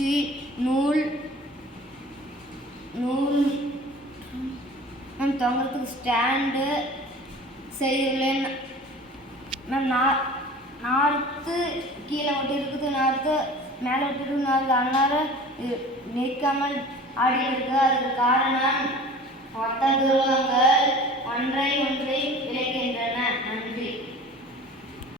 குச்சி, நூல் நூல் மேம் தொங்குறதுக்கு ஸ்டாண்டு செய்யுள்ளேன் மேம். நார்த்து கீழே ஒட்டி இருக்குது, நார்த்து மேலே ஒட்டி இருக்குது, நார்த்து அதனால நிற்காமல் ஆடி இருக்குது. அதுக்கு காரணம் 10 துருவங்கள்